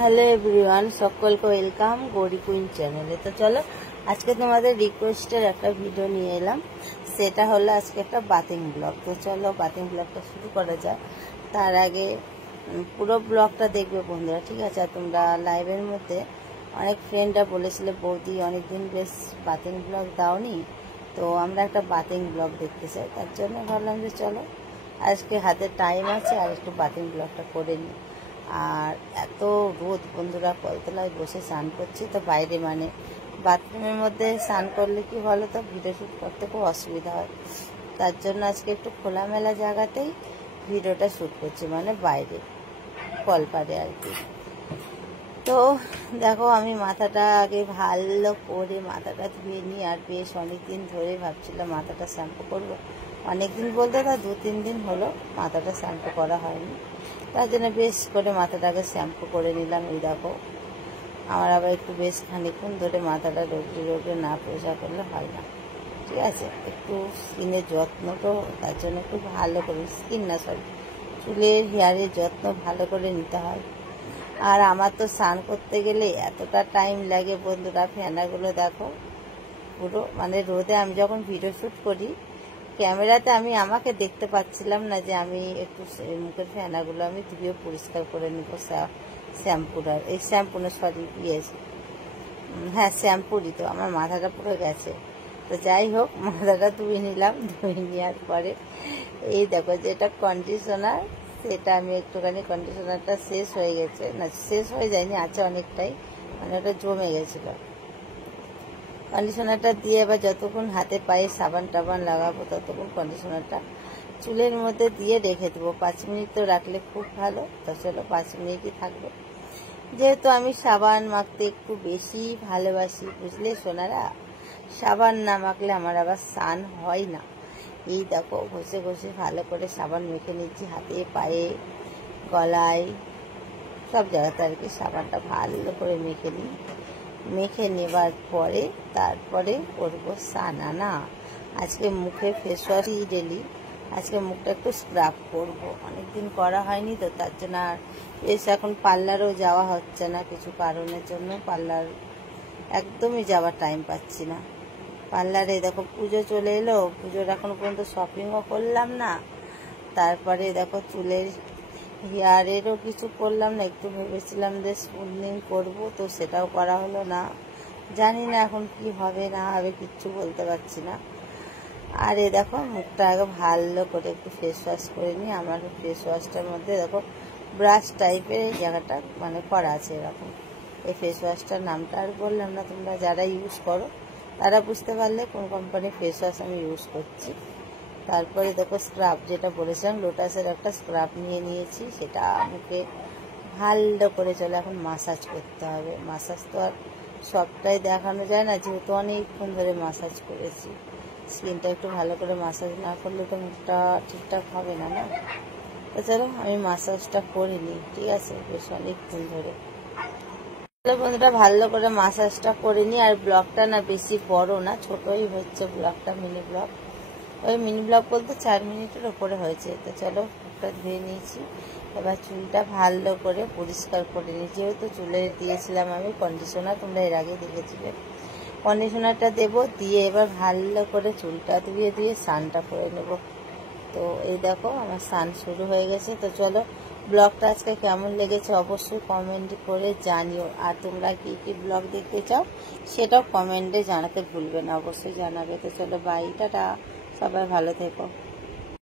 Hello everyone, সকলকে welcome Gauri queen চ্যানেলে। তো চলো আজকে তোমাদের রিকোয়েস্টের একটা ভিডিও নিয়ে এলাম। সেটা হলো আজকে একটা বাথিং ব্লগ। তো চলো বাথিং ব্লগটা শুরু করা যায়। তার আগে পুরো ব্লগটা দেখবে বন্ধুরা, ঠিক আছে? আর তোমরা লাইভের মধ্যে অনেক ফ্রেন্ডরা বলেছিলে বৌদি অনেকদিন বেশ বাথিং ব্লগ দাওনি, তো আমরা একটা বাথিং ব্লগ দেখতে চাই। তার জন্য ভাবলাম যে চলো আজকে হাতে টাইম আছে আর একটু বাথিং ব্লগটা করে নিই। আর এত রোদ বন্ধুরা, কলতলায় বসে স্নান করছি, তো বাইরে মানে বাথরুমের মধ্যে স্নান করলে কি বলো তো ভিডিও শ্যুট করতে খুব অসুবিধা হয়। তার জন্য আজকে একটু খোলামেলা জায়গাতেই ভিডিওটা শ্যুট করছি, মানে বাইরে কলপারে আর কি। তো দেখো আমি মাথাটা আগে ভালো করে মাথাটা ধুয়ে নিই। আর বেশ অনেকদিন ধরে ভাবছিলাম মাথাটা শ্যাম্পু করবো, অনেকদিন বলতে তা 2-3 দিন হলো মাথাটা শ্যাম্পু করা হয়নি। তার জন্য বেশ করে মাথাটাকে শ্যাম্পু করে নিলাম। এই দেখো আমার আবার একটু বেশ খানিকক্ষণ ধরে মাথাটা রোগড়ে না পরিষ্কার করলে হয় না, ঠিক আছে? একটু স্কিনের যত্নটা তার জন্য একটু ভালো করে, স্কিন না সরি চুলের হেয়ারের যত্ন ভালো করে নিতে হয়। আর আমার তো স্নান করতে গেলে এতটা টাইম লাগে বন্ধুরা, ফেনাগুলো দেখো পুরো মানে রোদে। আমি যখন ভিডিও শ্যুট করি ক্যামেরাতে আমি আমাকে দেখতে পাচ্ছিলাম না যে আমি একটু মুখের ফেনাগুলো আমি ধুয়ে পরিষ্কার করে নেবো শ্যাম্পুটার, এই শ্যাম্পু না সরি হ্যাঁ শ্যাম্পুরই। তো আমার মাথাটা পুরো গেছে। তো যাই হোক মাথাটা ধুয়ে নিলাম, ধুয়ে নেওয়ার পরে এই দেখো যেটা কন্ডিশনার, সেটা আমি একটুখানি কন্ডিশনারটা শেষ হয়ে গেছে, না শেষ হয়ে যায়নি, আছে অনেকটাই, মানে ওটা জমে গেছিলো। কন্ডিশনারটা দিয়ে এবার যতক্ষণ হাতে পায়ে সাবান টাবান লাগাবো ততক্ষণ কন্ডিশনারটা চুলের মধ্যে দিয়ে রেখে দেবো। 5 মিনিট তো রাখলে খুব ভালো। তো চলো 5 মিনিটই থাকবে, যেহেতু আমি সাবান মাখতে একটু বেশি ভালোবাসি, বুঝলে সোনারা। সাবান না মাখলে আমার আবার স্নান হয় না। এই দেখো ঘষে ঘষে ভালো করে সাবান মেখে নিচ্ছি হাতে পায়ে গলায় সব জায়গাতে আর কি। সাবানটা ভালো করে মেখে নিই, মেখে নেবার পরে তারপরে করবো স্নান। আজকে মুখে ফেস ওয়াশই ডেলি, আজকে মুখটা একটু স্ক্রাব করবো, অনেকদিন করা হয়নি তো তার জন্য। আর বেশ এখন পার্লারও যাওয়া হচ্ছে না কিছু কারণের জন্য, পার্লার একদমই যাওয়ার টাইম পাচ্ছি না। পার্লারে দেখো পুজো চলে এলো, পুজোর এখন পর্যন্ত শপিংও করলাম না। তারপরে দেখো চুলের হেয়ারেরও কিছু করলাম না, একটু ভেবেছিলাম যে স্মুথনিং করবো, তো সেটাও করা হলো না। জানি না এখন কি হবে না হবে, কিচ্ছু বলতে পারছি না। আর এই দেখো মুখটা আগে ভালো করে একটু ফেস ওয়াশ করে নিই। আমার ফেস ওয়াশটার মধ্যে দেখো ব্রাশ টাইপের এই জায়গাটা মানে করা আছে এরকম। এই ফেস ওয়াশটার নামটা আর বললাম না, তোমরা যারা ইউজ করো তারা বুঝতে পারলে কোন কোম্পানির ফেস ওয়াশ আমি ইউজ করছি। তারপরে দেখো স্ক্রাব, যেটা বলেছিলাম লোটাসের একটা স্ক্রাব নিয়ে নিয়েছি, সেটা মুখে ভালো করে চলে এখন মাসাজ করতে হবে। মাসাজ তো আর সবটাই দেখানো যায় না, যেহেতু অনেকক্ষণ ধরে মাসাজ করেছি। স্কিনটা একটু ভালো করে মাসাজ না করলে তো মুখটা ঠিকঠাক হবে না, না? তো চলো আমি মাসাজটা করে নিই, ঠিক আছে? বেশ অনেকক্ষণ ধরে বন্ধুরা ভালো করে মাসাজটা করে নিই। আর ব্লগটা না বেশি বড় না, ছোটই হচ্ছে ব্লগটা, মিনি ব্লগ। ওই মিনি ব্লগ বলতে 4 মিনিটের ওপরে হয়েছে। তো চলো মুখটা ধুয়ে নিয়েছি, এবার চুলটা ভালো করে পরিষ্কার করে নিই। যেহেতু চুলে দিয়েছিলাম আমি কন্ডিশনার, তোমরা এর আগে দেখেছিলে, কন্ডিশনারটা দেবো, দিয়ে এবার ভালো করে চুলটা ধুয়ে স্নানটা করে নেব। তো এই দেখো আমার স্নান শুরু হয়ে গেছে। তো চলো ব্লগটা আজকে কেমন লেগেছে অবশ্যই কমেন্ট করে জানিও। আর তোমরা কি কি ব্লগ দেখতে চাও সেটাও কমেন্টে জানাতে ভুলবে না, অবশ্যই জানাবে। তো চলো বাই, টাটা, সবাই ভালো থেকো।